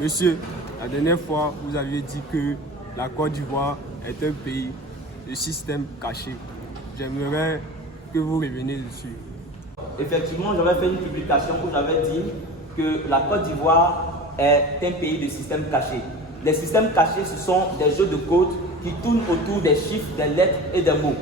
Monsieur, la dernière fois, vous aviez dit que la Côte d'Ivoire est un pays de système caché. J'aimerais que vous reveniez dessus. Effectivement, j'avais fait une publication où j'avais dit que la Côte d'Ivoire est un pays de système caché. Les systèmes cachés, ce sont des jeux de code qui tournent autour des chiffres, des lettres et des mots.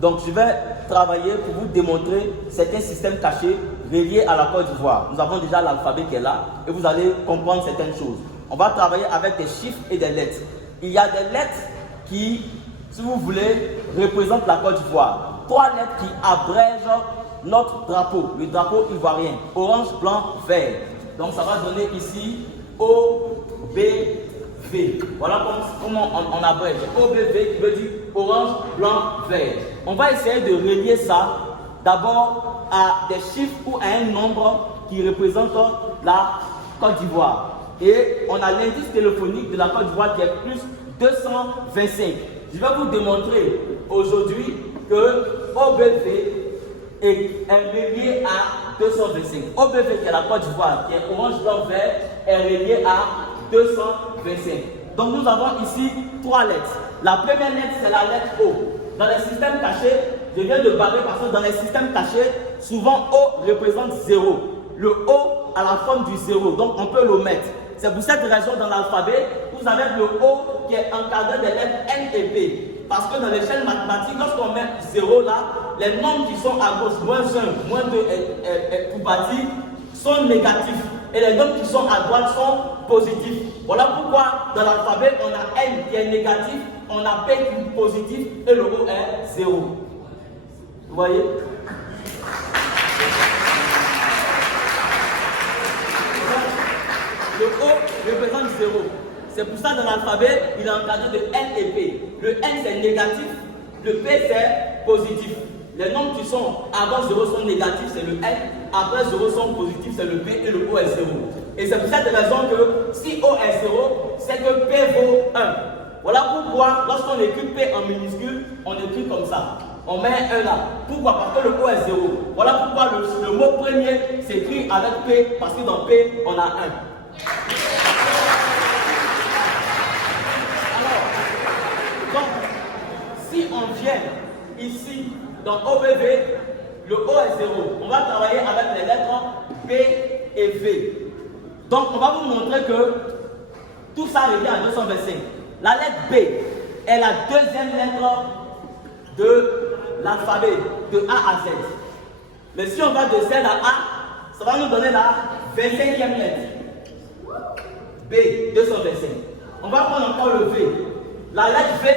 Donc, je vais travailler pour vous démontrer certains systèmes cachés reliés à la Côte d'Ivoire. Nous avons déjà l'alphabet qui est là et vous allez comprendre certaines choses. On va travailler avec des chiffres et des lettres. Il y a des lettres qui, si vous voulez, représentent la Côte d'Ivoire. 3 lettres qui abrègent notre drapeau, le drapeau ivoirien. Orange, blanc, vert. Donc, ça va donner ici O, B, V. Voilà comment on abrège. OBV qui veut dire orange, blanc, vert. On va essayer de relier ça d'abord à des chiffres ou à un nombre qui représente la Côte d'Ivoire. Et on a l'indice téléphonique de la Côte d'Ivoire qui est plus 225. Je vais vous démontrer aujourd'hui que OBV est relié à 225. OBV qui est la Côte d'Ivoire, qui est orange, blanc, vert, est relié à 225. Donc nous avons ici 3 lettres. La première lettre, c'est la lettre O. Dans les systèmes cachés, je viens de barrer parce que dans les systèmes cachés, souvent O représente 0. Le O a la forme du 0, donc on peut le mettre. C'est pour cette raison dans l'alphabet, vous avez le O qui est encadré des lettres N et P. Parce que dans l'échelle mathématique, lorsqu'on met 0 là, les nombres qui sont à gauche, moins 1, moins 2 et tout bâti, sont négatifs. Et les nombres qui sont à droite sont positifs. Voilà pourquoi dans l'alphabet, on a N qui est négatif, on a P qui est positif et le O est 0. Vous voyez? Le O représente 0. C'est pour ça dans l'alphabet, il est encadré de N et P. Le N c'est négatif, le P c'est positif. Les nombres qui sont avant 0 sont négatifs, c'est le N. Après 0 sont positifs, c'est le P et le O est 0. Et c'est pour cette raison que si O est 0, c'est que P vaut 1. Voilà pourquoi lorsqu'on écrit P en minuscule, on écrit comme ça. On met un 1 là. Pourquoi? Parce que le O est 0. Voilà pourquoi le mot premier s'écrit avec P, parce que dans P, on a 1. Donc, si on vient ici dans OBV, le O est 0. On va travailler avec les lettres B et V. Donc, on va vous montrer que tout ça revient à 225. La lettre B est la deuxième lettre de l'alphabet, de A à Z. Mais si on va de Z à A, ça va nous donner la 25e lettre. B, 225. On va prendre encore le V. La lettre V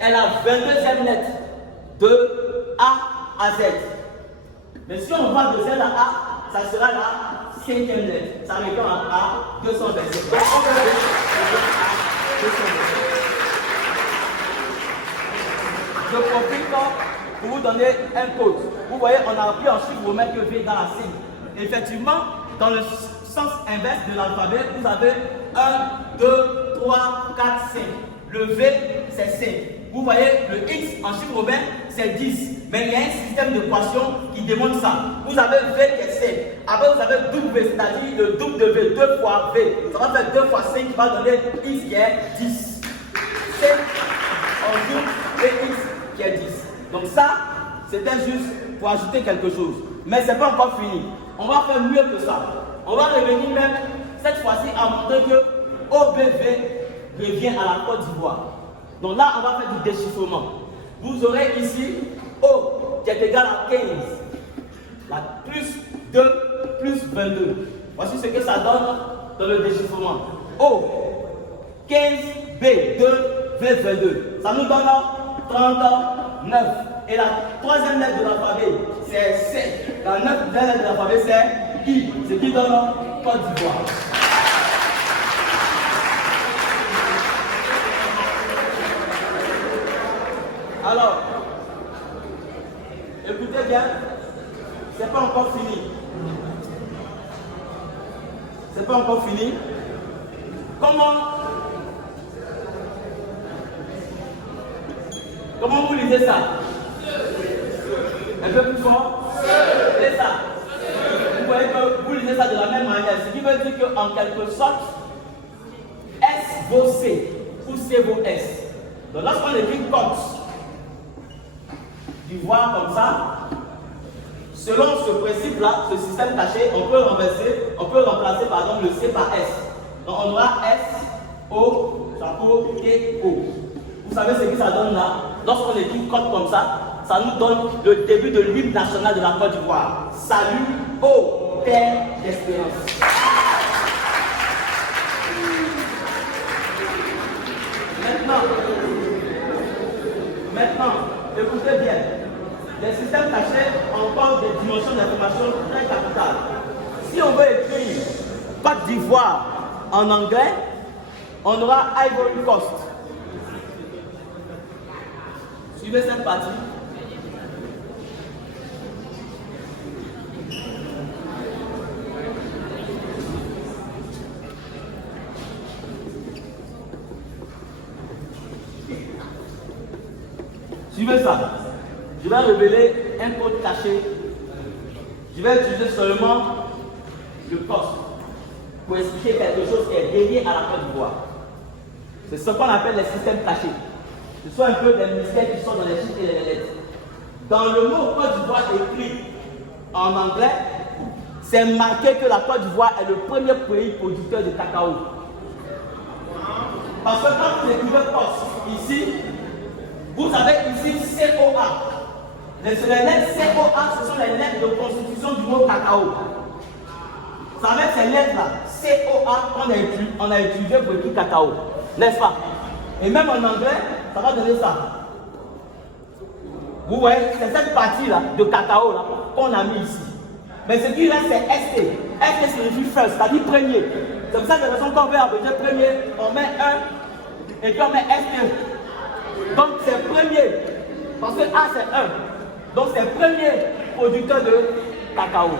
est la 22e lettre de A à Z. Mais si on va de Z à A, ça sera la 5e lettre. Ça répond à A, 225. Donc on va de A, 225. Je profite pour vous donner un code. Vous voyez, on a appris en chiffre romain que V dans la signe. Effectivement, dans le sens inverse de l'alphabet, vous avez 1, 2, 3, 4, 5. Le V, c'est 5. Vous voyez, le X en chiffre romain, c'est 10. Mais il y a un système d'équation qui démontre ça. Vous avez V qui est 5. Après, vous avez W, c'est-à-dire le double de V, 2 fois V. Ça va faire 2 fois 5 qui va donner X qui est 10. 5 en double et X qui est 10. Donc ça, c'était juste pour ajouter quelque chose. Mais ce n'est pas encore fini. On va faire mieux que ça. On va revenir même, cette fois-ci, à montrer que OBV revient à la Côte d'Ivoire. Donc là, on va faire du déchiffrement. Vous aurez ici O qui est égal à 15. La plus 2 plus 22. Voici ce que ça donne dans le déchiffrement. O, 15, B, 2, V, 22. Ça nous donne 39. Et la troisième lettre de l'alphabet, c'est C. La 9e lettre de l'alphabet, c'est I. Ce qui donne Côte d'Ivoire. Alors, écoutez bien, c'est pas encore fini. C'est pas encore fini. Comment vous lisez ça? Un peu plus fort. C'est ça. Vous voyez que vous lisez ça de la même manière. Ce qui veut dire qu'en quelque sorte, vaut C ou C vaut S. Donc lorsqu'on écrit Côte d'Ivoire comme ça, selon ce principe-là, ce système caché, on peut remplacer par exemple le C par S. Donc on aura S, O, chapeau, T, O. Vous savez ce que ça donne là? Lorsqu'on écrit Côte comme ça nous donne le début de l'hymne national de la Côte d'Ivoire. Salut, ô terre d'espérance. Maintenant, écoutez bien. Les systèmes cachés encore des dimensions d'information très capitales. Si on veut écrire Côte d'Ivoire en anglais, on aura Ivory Coast. Suivez cette partie. Suivez ça. Je vais révéler un code caché. Je vais utiliser seulement le poste pour expliquer quelque chose qui est dédié à la Côte d'Ivoire. C'est ce qu'on appelle les systèmes cachés. Ce sont un peu des mystères qui sont dans les chiffres et les lettres. Dans le mot Côte d'Ivoire écrit en anglais, c'est marqué que la Côte d'Ivoire est le premier pays producteur de cacao. Parce que quand vous écrivez poste ici, vous avez ici COA. Les lettres COA, ce sont les lettres de constitution du mot cacao. Ça va être ces lettres-là, COA, qu'on a utilisé pour écrire cacao. N'est-ce pas? Et même en anglais, ça va donner ça. Vous voyez, c'est cette partie-là de cacao là qu'on a mis ici. Mais ce qui reste, c'est ST. ST signifie first, c'est-à-dire premier. C'est pour ça que la raison qu'on veut abréger premier, on met 1 et puis on met ST. Donc c'est premier. Parce que A c'est 1. Donc c'est premier producteur de cacao.